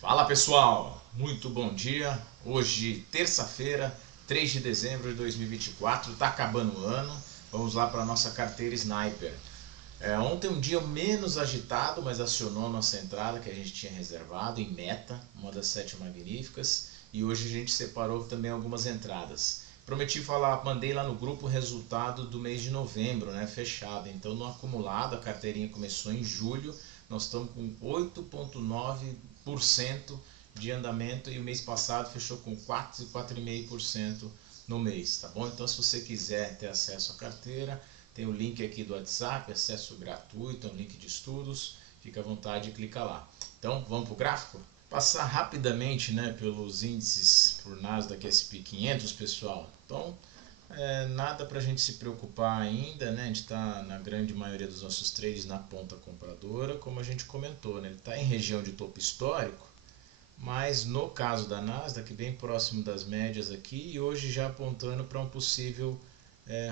Fala pessoal, muito bom dia. Hoje, terça-feira, 3 de dezembro de 2024, está acabando o ano. Vamos lá para a nossa carteira Sniper. Ontem um dia menos agitado, mas acionou a nossa entrada que a gente tinha reservado em meta, uma das 7 magníficas. E hoje a gente separou também algumas entradas. Prometi falar, mandei lá no grupo o resultado do mês de novembro, né, fechado. Então no acumulado a carteirinha começou em julho, nós estamos com 8,9% de andamento e o mês passado fechou com 4,5% no mês, tá bom? Então se você quiser ter acesso à carteira, tem o link aqui do WhatsApp, acesso gratuito, é um link de estudos, fica à vontade e clica lá. Então vamos para o gráfico? Passar rapidamente, né, pelos índices por Nasdaq S&P 500, pessoal. Então nada para a gente se preocupar ainda, né? A gente está na grande maioria dos nossos trades na ponta compradora, como a gente comentou, né? Ele está em região de topo histórico, mas no caso da Nasdaq bem próximo das médias aqui e hoje já apontando para um possível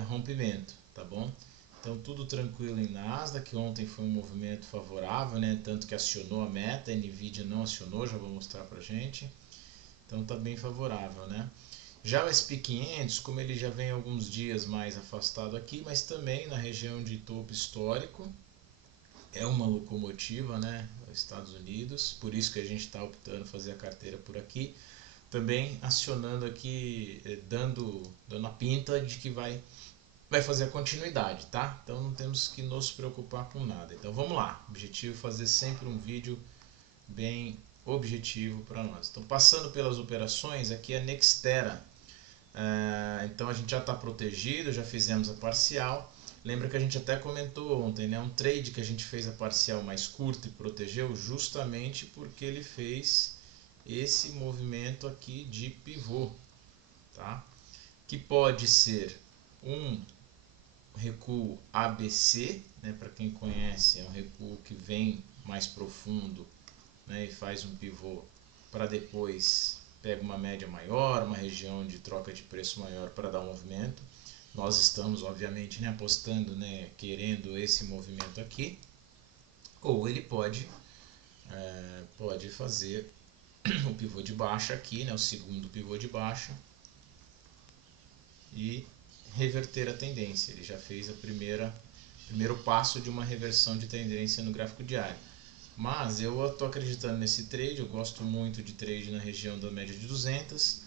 rompimento, tá bom? Então tudo tranquilo em Nasdaq, ontem foi um movimento favorável, né? Tanto que acionou a meta, a Nvidia não acionou, já vou mostrar pra gente. Então tá bem favorável, né? Já o SP 500, como ele já vem alguns dias mais afastado aqui, mas também na região de topo histórico, é uma locomotiva, né? Estados Unidos, por isso que a gente está optando fazer a carteira por aqui. Também acionando aqui, dando a pinta de que vai fazer a continuidade, tá? Então não temos que nos preocupar com nada. Então vamos lá, objetivo é fazer sempre um vídeo bem objetivo para nós. Então passando pelas operações, aqui é Nextera. Então a gente já está protegido, já fizemos a parcial. Lembra que a gente até comentou ontem, né? Um trade que a gente fez a parcial mais curta e protegeu justamente porque ele fez esse movimento aqui de pivô, tá? Que pode ser um recuo ABC, né? Para quem conhece, é um recuo que vem mais profundo, né? E faz um pivô para depois pega uma média maior, uma região de troca de preço maior para dar um movimento. Nós estamos, obviamente, né, apostando, né, querendo esse movimento aqui. Ou ele pode fazer o pivô de baixa aqui, né, o segundo pivô de baixa, e reverter a tendência. Ele já fez primeiro passo de uma reversão de tendência no gráfico diário. Mas eu estou acreditando nesse trade, eu gosto muito de trade na região da média de 200.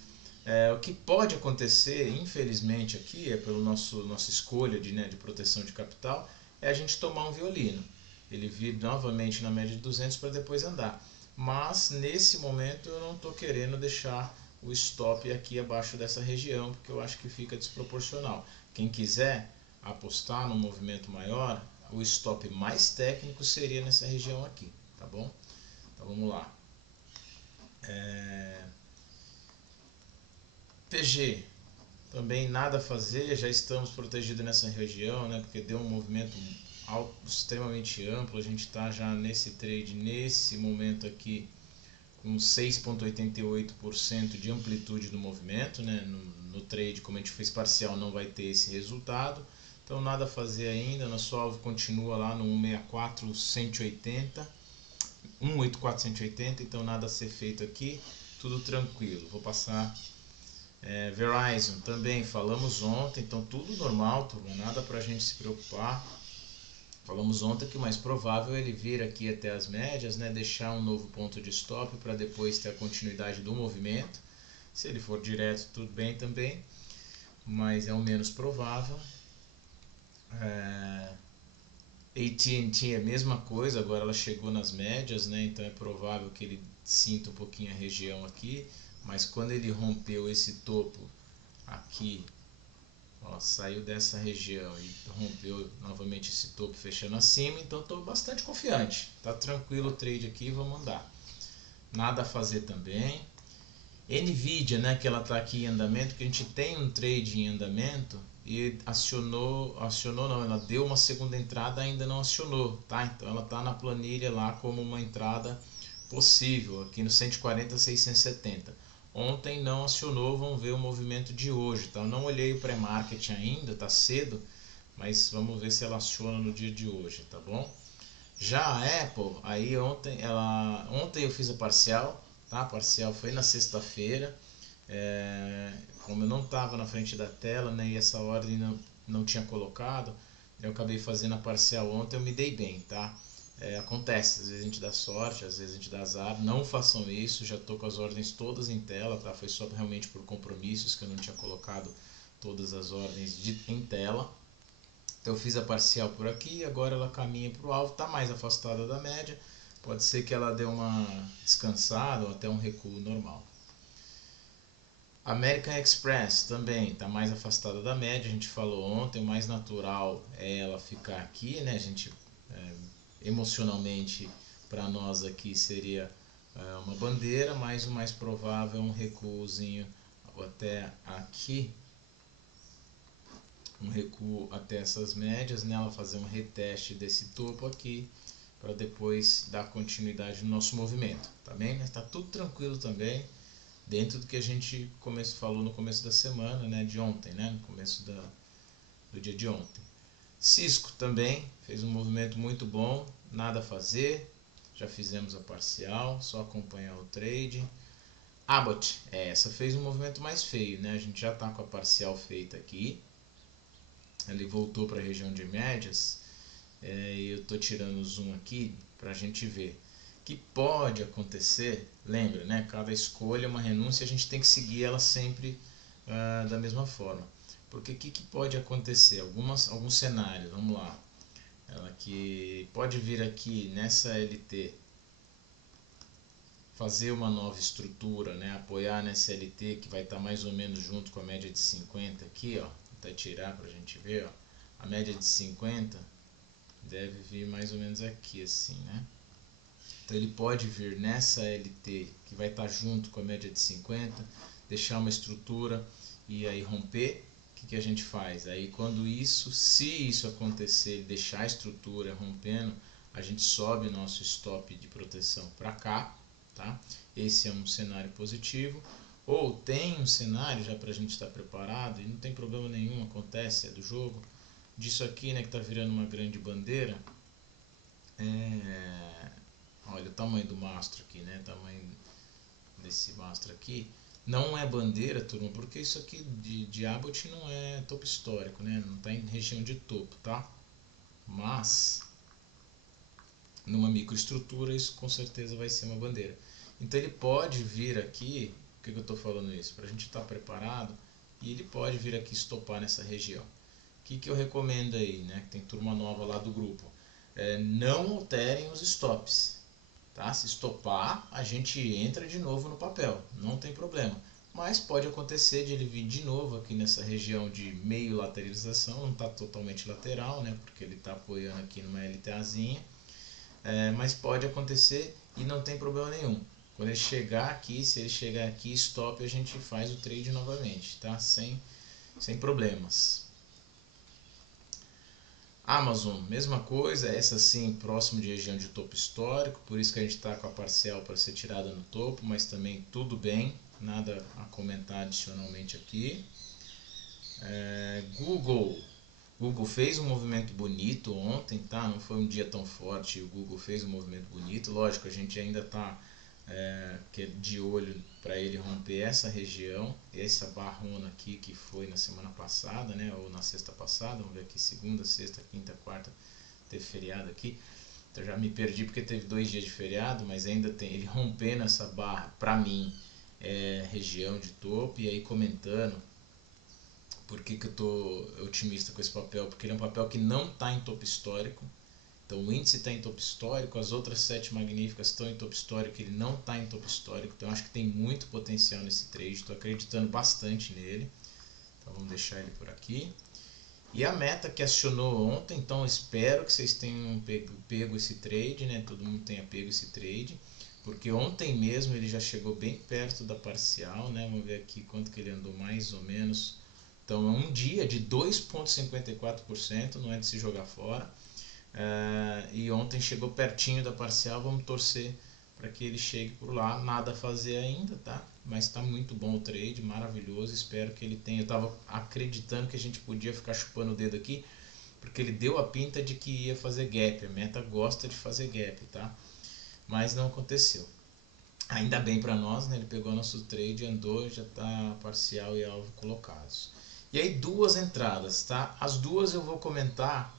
O que pode acontecer, infelizmente aqui, pela nossa escolha de proteção de capital, é a gente tomar um violino. Ele vir novamente na média de 200 para depois andar. Mas nesse momento eu não estou querendo deixar o stop aqui abaixo dessa região, porque eu acho que fica desproporcional. Quem quiser apostar num movimento maior, o stop mais técnico seria nessa região aqui, tá bom? Então vamos lá. PG, também nada a fazer, já estamos protegidos nessa região, né? Porque deu um movimento extremamente amplo, a gente está já nesse trade, nesse momento aqui, com 6,88% de amplitude do movimento, né? No trade, como a gente fez parcial, não vai ter esse resultado. Então nada a fazer ainda, nosso alvo continua lá no 164,180, 184,180, então nada a ser feito aqui, tudo tranquilo. Vou passar Verizon também, falamos ontem, então tudo normal, turma, nada para a gente se preocupar. Falamos ontem que o mais provável é ele vir aqui até as médias, né, deixar um novo ponto de stop para depois ter a continuidade do movimento. Se ele for direto, tudo bem também, mas é o menos provável. AT&T é a mesma coisa, agora ela chegou nas médias, né, então é provável que ele sinta um pouquinho a região aqui, mas quando ele rompeu esse topo aqui, ó, saiu dessa região e rompeu novamente esse topo fechando acima, então estou bastante confiante, tá tranquilo o trade aqui, vamos andar. Nada a fazer também. Nvidia, né, que ela está aqui em andamento, que a gente tem um trade em andamento e acionou não, ela deu uma segunda entrada, ainda não acionou, tá? Então ela está na planilha lá como uma entrada possível, aqui no 140,670. Ontem não acionou, vamos ver o movimento de hoje, tá? Eu não olhei o pré-market ainda, tá cedo, mas vamos ver se ela aciona no dia de hoje, tá bom? Já a Apple, aí ontem eu fiz a parcial, tá? A parcial foi na sexta-feira. Como eu não estava na frente da tela, né, e essa ordem não tinha colocado, eu acabei fazendo a parcial ontem. Eu me dei bem, tá? Acontece, às vezes a gente dá sorte, às vezes a gente dá azar. Não façam isso, já estou com as ordens todas em tela, tá? Foi só realmente por compromissos que eu não tinha colocado todas as ordens em tela. Então eu fiz a parcial por aqui, agora ela caminha para o alvo, está mais afastada da média. Pode ser que ela dê uma descansada ou até um recuo normal. American Express também está mais afastada da média, a gente falou ontem, o mais natural é ela ficar aqui, né? A gente emocionalmente para nós aqui seria uma bandeira, mas o mais provável é um recuozinho até aqui, um recuo até essas médias, né? Ela fazer um reteste desse topo aqui para depois dar continuidade no nosso movimento, tá bem? Mas está tudo tranquilo também, dentro do que a gente falou no começo da semana, né, de ontem, né, no começo do dia de ontem. Cisco também fez um movimento muito bom, nada a fazer, já fizemos a parcial, só acompanhar o trade. Abbott, essa fez um movimento mais feio, né, a gente já está com a parcial feita aqui, ele voltou para a região de médias, e eu estou tirando o zoom aqui para a gente ver que pode acontecer. Lembra, né? Cada escolha é uma renúncia, a gente tem que seguir ela sempre da mesma forma. Porque o que pode acontecer? Alguns cenários, vamos lá. Ela que pode vir aqui nessa LT, fazer uma nova estrutura, né? Apoiar nessa LT que vai estar mais ou menos junto com a média de 50 aqui, ó. Vou até tirar para a gente ver, ó. A média de 50 deve vir mais ou menos aqui assim, né? Então ele pode vir nessa LT que vai estar junto com a média de 50, deixar uma estrutura e aí romper. O que a gente faz? Aí se isso acontecer, deixar a estrutura rompendo, a gente sobe nosso stop de proteção para cá, tá? Esse é um cenário positivo. Ou tem um cenário já para a gente estar preparado, e não tem problema nenhum, acontece, é do jogo, disso aqui, né, que está virando uma grande bandeira. Olha o tamanho do mastro aqui, né? O tamanho desse mastro aqui. Não é bandeira, turma, porque isso aqui de Abbott não é topo histórico, né? Não está em região de topo, tá? Mas numa microestrutura isso com certeza vai ser uma bandeira. Então ele pode vir aqui, por que eu estou falando isso? Para a gente estar preparado, e ele pode vir aqui estopar nessa região. O que eu recomendo aí, né? Que tem turma nova lá do grupo. Não alterem os stops. Tá? Se estopar, a gente entra de novo no papel, não tem problema. Mas pode acontecer de ele vir de novo aqui nessa região de meio lateralização, não está totalmente lateral, né? Porque ele está apoiando aqui numa LTAzinha. Mas pode acontecer e não tem problema nenhum. Quando ele chegar aqui, se ele chegar aqui, stop, a gente faz o trade novamente, tá? Sem problemas. Amazon, mesma coisa, essa sim próximo de região de topo histórico, por isso que a gente está com a parcial para ser tirada no topo, mas também tudo bem, nada a comentar adicionalmente aqui. Google fez um movimento bonito ontem, tá? Não foi um dia tão forte, o Google fez um movimento bonito, lógico, a gente ainda está de olho para ele romper essa região, essa barrona aqui que foi na semana passada, né, ou na sexta passada, vamos ver aqui, segunda, sexta, quinta, quarta, teve feriado aqui, então já me perdi porque teve 2 dias de feriado, mas ainda tem ele rompendo essa barra, para mim, região de topo, e aí comentando por que eu tô otimista com esse papel, porque ele é um papel que não está em topo histórico. Então o índice está em topo histórico, as outras 7 magníficas estão em topo histórico, ele não está em topo histórico, então eu acho que tem muito potencial nesse trade, estou acreditando bastante nele. Então vamos deixar ele por aqui. E a meta que acionou ontem, então espero que vocês tenham pego esse trade, né? Todo mundo tenha pego esse trade, porque ontem mesmo ele já chegou bem perto da parcial, né? Vamos ver aqui quanto que ele andou mais ou menos. Então é um dia de 2,54%, não é de se jogar fora. E ontem chegou pertinho da parcial, vamos torcer para que ele chegue por lá, nada a fazer ainda, tá? Mas está muito bom o trade, maravilhoso, espero que ele tenha. Eu estava acreditando que a gente podia ficar chupando o dedo aqui, porque ele deu a pinta de que ia fazer gap, a meta gosta de fazer gap, tá? Mas não aconteceu. Ainda bem para nós, né? Ele pegou nosso trade, andou, já está parcial e alvo colocados. E aí duas entradas, tá? As duas eu vou comentar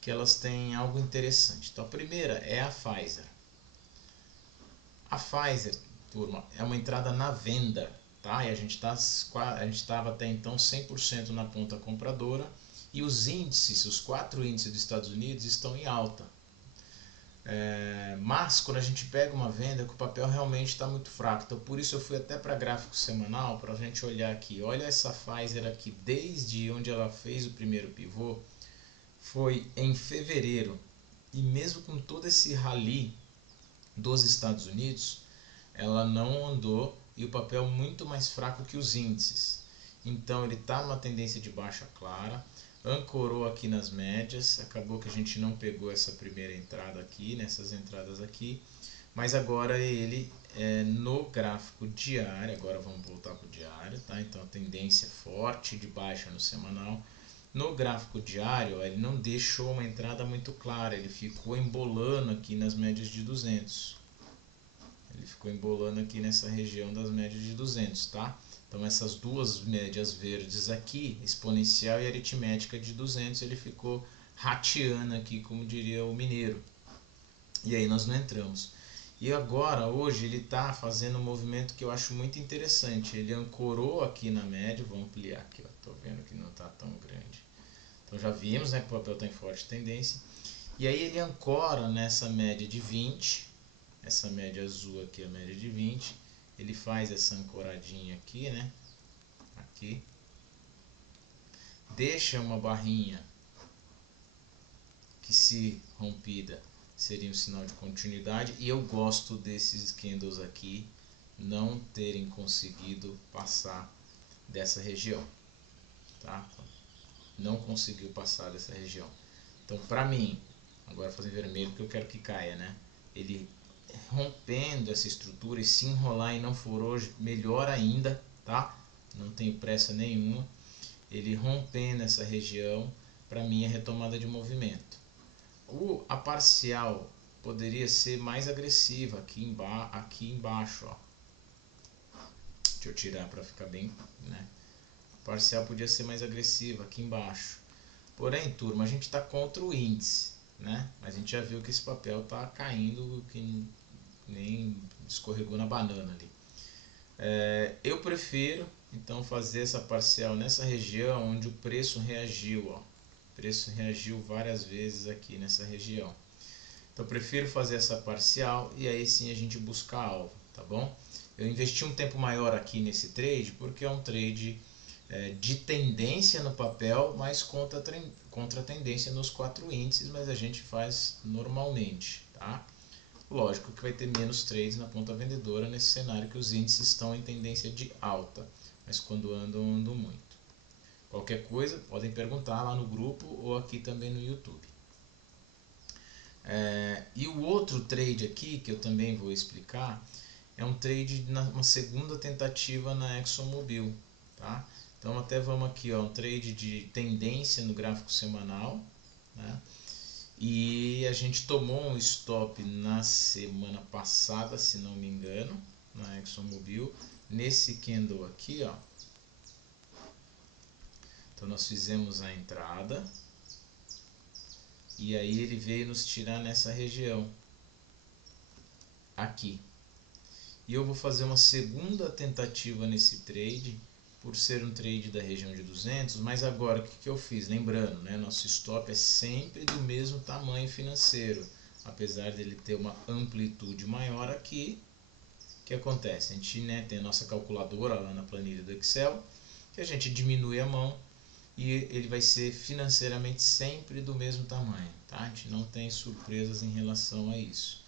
que elas têm algo interessante. Então a primeira é a Pfizer. A Pfizer, turma, é uma entrada na venda, tá? E a gente estava até então 100% na ponta compradora e os índices, os 4 índices dos Estados Unidos estão em alta. Mas quando a gente pega uma venda, que o papel realmente está muito fraco. Então por isso eu fui até para gráfico semanal para a gente olhar aqui. Olha essa Pfizer aqui, desde onde ela fez o primeiro pivô, foi em fevereiro. E mesmo com todo esse rally dos Estados Unidos, ela não andou e o papel muito mais fraco que os índices. Então ele está numa tendência de baixa clara, ancorou aqui nas médias, acabou que a gente não pegou essa primeira entrada aqui, nessas entradas aqui, mas agora ele no gráfico diário, agora vamos voltar para o diário, tá? Então a tendência forte de baixa no semanal. No gráfico diário, ó, ele não deixou uma entrada muito clara, ele ficou embolando aqui nas médias de 200. Ele ficou embolando aqui nessa região das médias de 200, tá? Então essas duas médias verdes aqui, exponencial e aritmética de 200, ele ficou rateando aqui, como diria o mineiro. E aí nós não entramos. E agora, hoje, ele está fazendo um movimento que eu acho muito interessante. Ele ancorou aqui na média, vou ampliar aqui, estou vendo que não está tão grande. Então já vimos, né, que o papel está em forte tendência. E aí ele ancora nessa média de 20, essa média azul aqui é a média de 20, ele faz essa ancoradinha aqui, né, aqui, deixa uma barrinha que, se rompida, seria um sinal de continuidade, e eu gosto desses candles aqui não terem conseguido passar dessa região, tá? Não conseguiu passar dessa região. Então, para mim, agora fazer vermelho porque eu quero que caia, né? Ele rompendo essa estrutura e se enrolar e não for hoje, melhor ainda, tá? Não tenho pressa nenhuma. Ele rompendo essa região, para mim é retomada de movimento. A parcial poderia ser mais agressiva aqui embaixo, ó. Deixa eu tirar para ficar bem, né? A parcial podia ser mais agressiva aqui embaixo. Porém, turma, a gente está contra o índice, né? Mas a gente já viu que esse papel está caindo, que nem escorregou na banana ali. Eu prefiro então fazer essa parcial nessa região onde o preço reagiu, ó. O preço reagiu várias vezes aqui nessa região. Então eu prefiro fazer essa parcial e aí sim a gente busca alvo, tá bom? Eu investi um tempo maior aqui nesse trade porque é um trade de tendência no papel, mas contra a tendência nos 4 índices, mas a gente faz normalmente, tá? Lógico que vai ter menos trades na ponta vendedora nesse cenário que os índices estão em tendência de alta, mas quando andam muito. Qualquer coisa, podem perguntar lá no grupo ou aqui também no YouTube. E o outro trade aqui, que eu também vou explicar, é um trade, uma segunda tentativa na ExxonMobil, tá? Então até vamos aqui, ó, um trade de tendência no gráfico semanal, né? E a gente tomou um stop na semana passada, se não me engano, na ExxonMobil, nesse candle aqui, ó. Então nós fizemos a entrada e aí ele veio nos tirar nessa região aqui. E eu vou fazer uma segunda tentativa nesse trade, por ser um trade da região de 200, mas agora o que eu fiz? Lembrando, né, nosso stop é sempre do mesmo tamanho financeiro, apesar dele ter uma amplitude maior aqui. O que acontece? A gente, né, tem a nossa calculadora lá na planilha do Excel, que a gente diminui a mão e ele vai ser financeiramente sempre do mesmo tamanho, tá? A gente não tem surpresas em relação a isso.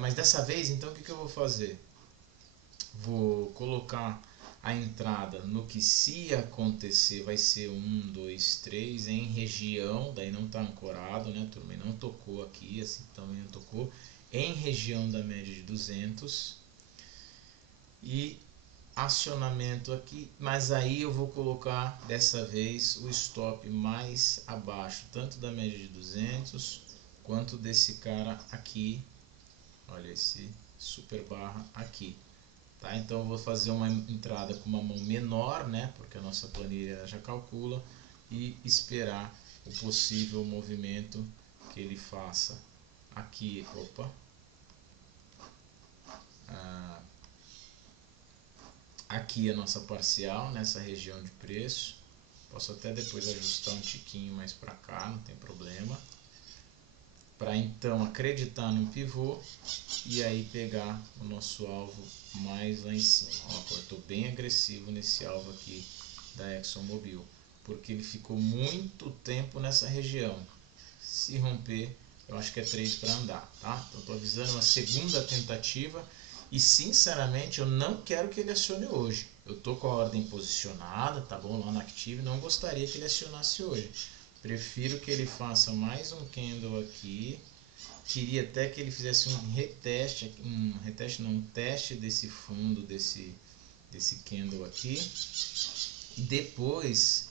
Mas dessa vez, então, o que eu vou fazer? Vou colocar a entrada no que, se acontecer, vai ser 1, 2, 3 em região, daí não está ancorado, né, turma? Não tocou aqui, assim também não tocou, em região da média de 200 e acionamento aqui, mas aí eu vou colocar dessa vez o stop mais abaixo, tanto da média de 200 quanto desse cara aqui. Olha esse super barra aqui. Tá? Então eu vou fazer uma entrada com uma mão menor, né? Porque a nossa planilha já calcula, e esperar o possível movimento que ele faça aqui. Opa! Aqui a nossa parcial nessa região de preço. Posso até depois ajustar um tiquinho mais para cá, não tem problema. Para então acreditar no pivô e aí pegar o nosso alvo mais lá em cima. Ó, eu estou bem agressivo nesse alvo aqui da ExxonMobil, porque ele ficou muito tempo nessa região. Se romper, eu acho que é trade para andar, tá? Então estou avisando uma segunda tentativa e sinceramente eu não quero que ele acione hoje. Eu estou com a ordem posicionada, tá bom? Lá na Active, não gostaria que ele acionasse hoje. Prefiro que ele faça mais um candle aqui. Queria até que ele fizesse um teste desse fundo, desse candle aqui. E depois,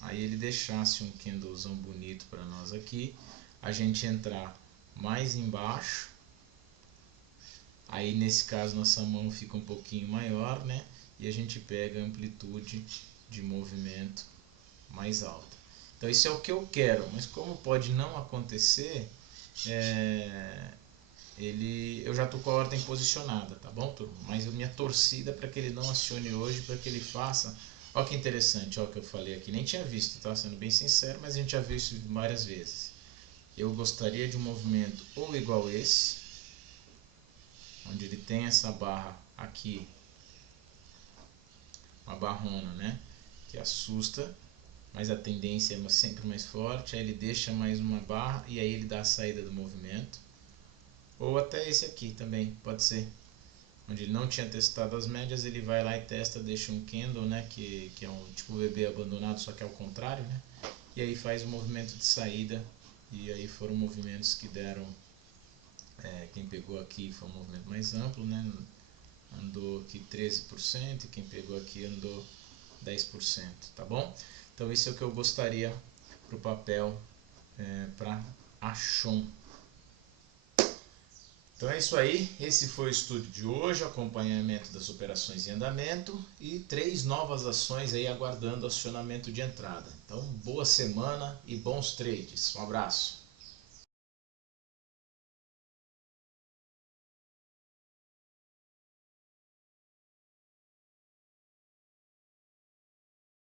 aí ele deixasse um candlezão bonito para nós aqui. A gente entrar mais embaixo. Aí nesse caso nossa mão fica um pouquinho maior, né? E a gente pega a amplitude de movimento mais alta. Então isso é o que eu quero, mas como pode não acontecer, eu já estou com a ordem posicionada, tá bom, turma? Mas a minha torcida para que ele não acione hoje, para que ele faça... Olha que interessante, olha o que eu falei aqui, nem tinha visto, tá? Sendo bem sincero, mas a gente já viu isso várias vezes. Eu gostaria de um movimento ou igual esse, onde ele tem essa barra aqui, uma barrona, né? Que assusta, mas a tendência é sempre mais forte. Aí ele deixa mais uma barra e aí ele dá a saída do movimento. Ou até esse aqui também, pode ser. Onde ele não tinha testado as médias, ele vai lá e testa, deixa um candle, né? Que é um tipo bebê abandonado, só que é o contrário, né? E aí faz o movimento de saída. E aí foram movimentos que deram... quem pegou aqui foi um movimento mais amplo, né? Andou aqui 13%, e quem pegou aqui andou 10%, tá bom? Então isso é o que eu gostaria para o papel, para Axon. Então é isso aí, esse foi o estudo de hoje, acompanhamento das operações em andamento e 3 novas ações aí aguardando acionamento de entrada. Então boa semana e bons trades, um abraço.